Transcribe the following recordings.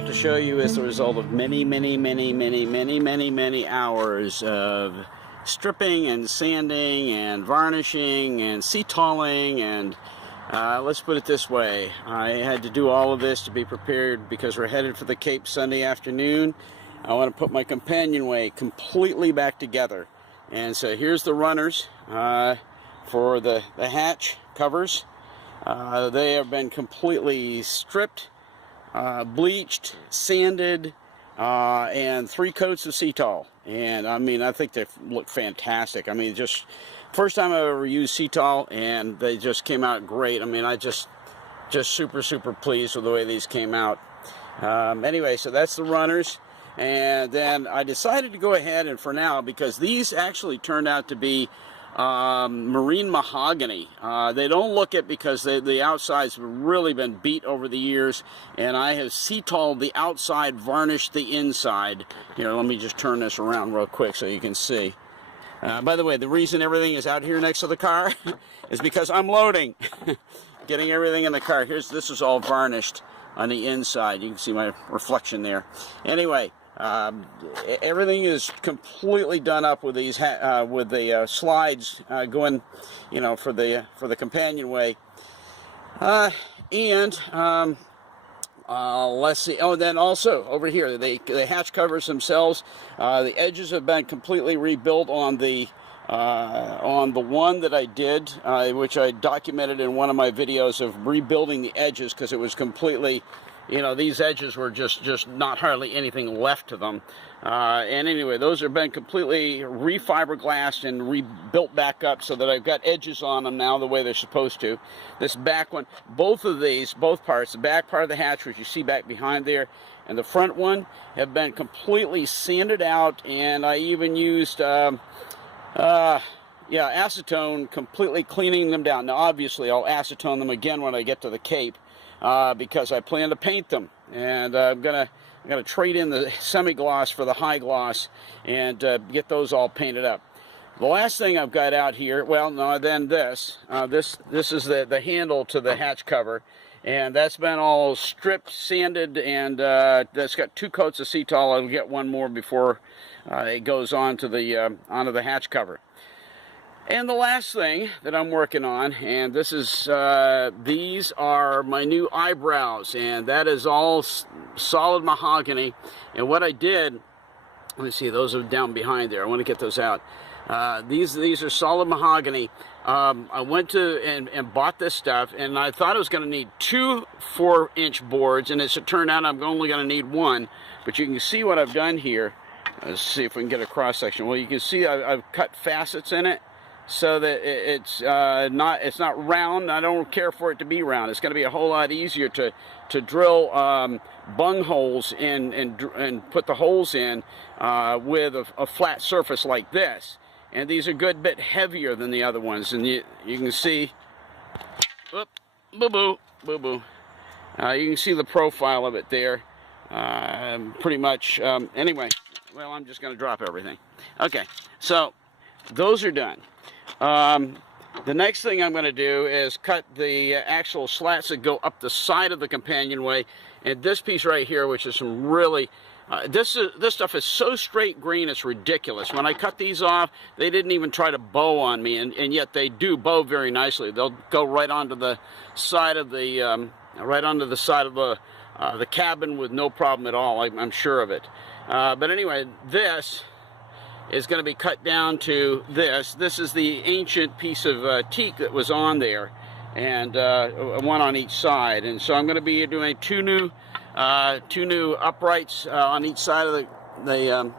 about to show you is the result of many hours of stripping and sanding and varnishing and seatalling, and let's put it this way, I had to do all of this to be prepared because we're headed for the Cape Sunday afternoon. I want to put my companionway completely back together, and so here's the runners for the hatch covers. They have been completely stripped, bleached, sanded, and 3 coats of Cetal. And I mean, I think they look fantastic. I mean, just first time I've ever used Cetal, and they just came out great. I mean, I just super pleased with the way these came out. Anyway, so that's the runners. And then I decided to go ahead and, for now, because these actually turned out to be marine mahogany. They don't look it because the outsides have really been beat over the years, and I have Cetal'd the outside, varnished the inside. Here, let me just turn this around real quick so you can see. By the way, the reason everything is out here next to the car is because I'm loading, getting everything in the car. This is all varnished on the inside. You can see my reflection there. Anyway, everything is completely done up with these with the slides going, you know, for the companionway. Let's see. Oh, then also over here, the hatch covers themselves. The edges have been completely rebuilt on the one that I did, which I documented in one of my videos of rebuilding the edges, because it was completely, you know, these edges were just not hardly anything left to them. And anyway, those have been completely refiberglassed and rebuilt back up so that I've got edges on them now the way they're supposed to. This back one, both of these, both parts, the back part of the hatch, which you see back behind there, and the front one have been completely sanded out, and I even used acetone, completely cleaning them down. Now obviously I'll acetone them again when I get to the Cape, because I plan to paint them, and I'm gonna trade in the semi-gloss for the high gloss and get those all painted up. The last thing I've got out here, well, no, then this is the handle to the hatch cover, and that's been all stripped, sanded, and that's got 2 coats of Cetal. I'll get one more before it goes on to onto the hatch cover. And the last thing that I'm working on, and this is, these are my new eyebrows, and that is all solid mahogany. And what I did, let me see, those are down behind there. I want to get those out. These are solid mahogany. I went to and bought this stuff, and I thought I was going to need 2 4-inch boards, and as it turned out, I'm only going to need 1. But you can see what I've done here. Let's see if we can get a cross section. Well, you can see I've cut facets in it, so that it's not round. I don't care for it to be round. It's going to be a whole lot easier to drill bung holes in and put the holes in with a flat surface like this. And these are a good bit heavier than the other ones. And you can see, whoop, boo-boo, boo-boo. You can see the profile of it there. Pretty much, anyway, well, I'm just going to drop everything. Okay, so those are done. The next thing I'm going to do is cut the actual slats that go up the side of the companionway, and this piece right here, which is some really, this stuff is so straight green, it's ridiculous. When I cut these off, they didn't even try to bow on me, and yet they do bow very nicely. They'll go right onto the side of the the cabin with no problem at all. I'm sure of it. But anyway, this is going to be cut down to this. This is the ancient piece of teak that was on there, and one on each side. And so I'm going to be doing two new uprights on each side of the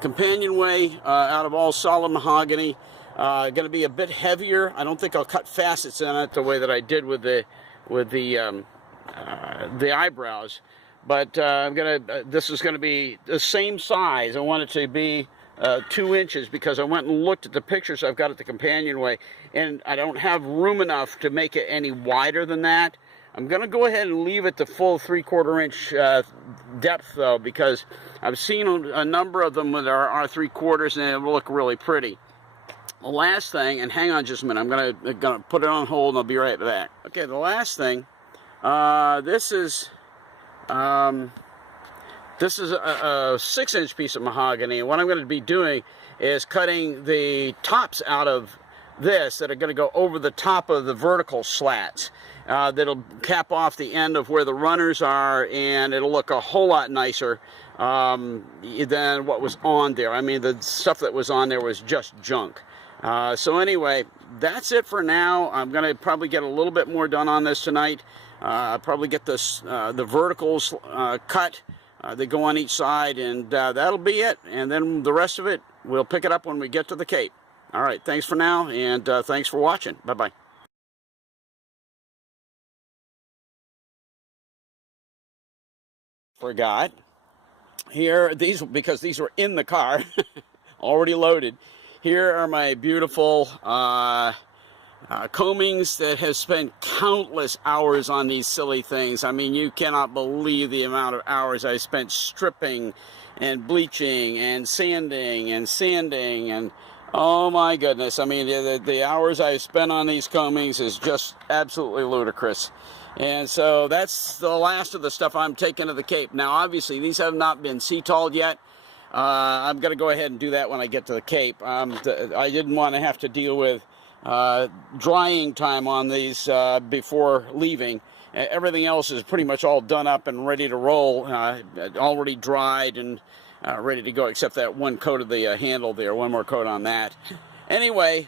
companionway out of all solid mahogany. Going to be a bit heavier. I don't think I'll cut facets in it the way that I did with the eyebrows, but this is going to be the same size. I want it to be 2 inches, because I went and looked at the pictures I've got at the companionway, and I don't have room enough to make it any wider than that. I'm going to go ahead and leave it the full 3/4 inch depth, though, because I've seen a number of them that are 3/4, and it will look really pretty. The last thing, and hang on just a minute, I'm gonna put it on hold, and I'll be right back. Okay, the last thing, this is This is a 6-inch piece of mahogany, and what I'm going to be doing is cutting the tops out of this that are going to go over the top of the vertical slats. That'll cap off the end of where the runners are, and it'll look a whole lot nicer than what was on there. I mean, the stuff that was on there was just junk. So anyway, that's it for now. I'm going to probably get a little bit more done on this tonight. Probably get this, the verticals cut that go on each side, and that'll be it. And then the rest of it, we'll pick it up when we get to the Cape. All right, thanks for now, and thanks for watching. Bye-bye. Forgot. Here, because these were in the car, already loaded. Here are my beautiful combings that have spent countless hours on these silly things. I mean, you cannot believe the amount of hours I spent stripping and bleaching and sanding and oh my goodness. I mean, the hours I spent on these combings is just absolutely ludicrous. And so that's the last of the stuff I'm taking to the Cape. Now, obviously, these have not been sea-tolled yet. I'm going to go ahead and do that when I get to the Cape. I didn't want to have to deal with drying time on these before leaving. Everything else is pretty much all done up and ready to roll, already dried and ready to go, except that one coat of the handle there, one more coat on that. Anyway,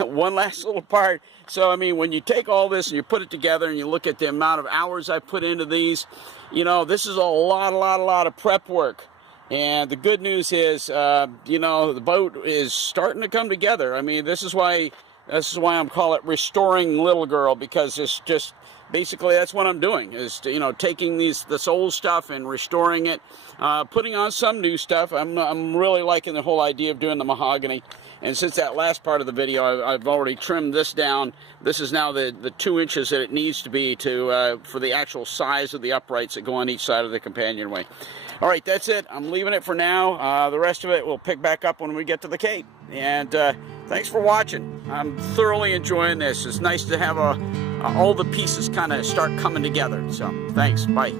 one last little part. So, I mean, when you take all this and you put it together and you look at the amount of hours I put into these, you know, this is a lot of prep work. And the good news is, you know, the boat is starting to come together. I mean, this is why I'm calling it Restoring Little Girl, because it's just basically that's what I'm doing, is to, you know, taking this old stuff and restoring it, putting on some new stuff. I'm really liking the whole idea of doing the mahogany. And since that last part of the video, I've already trimmed this down. This is now the 2 inches that it needs to be to for the actual size of the uprights that go on each side of the companionway. All right, that's it. I'm leaving it for now. The rest of it we'll pick back up when we get to the Cape. And thanks for watching. I'm thoroughly enjoying this. It's nice to have all the pieces kind of start coming together. So thanks. Bye.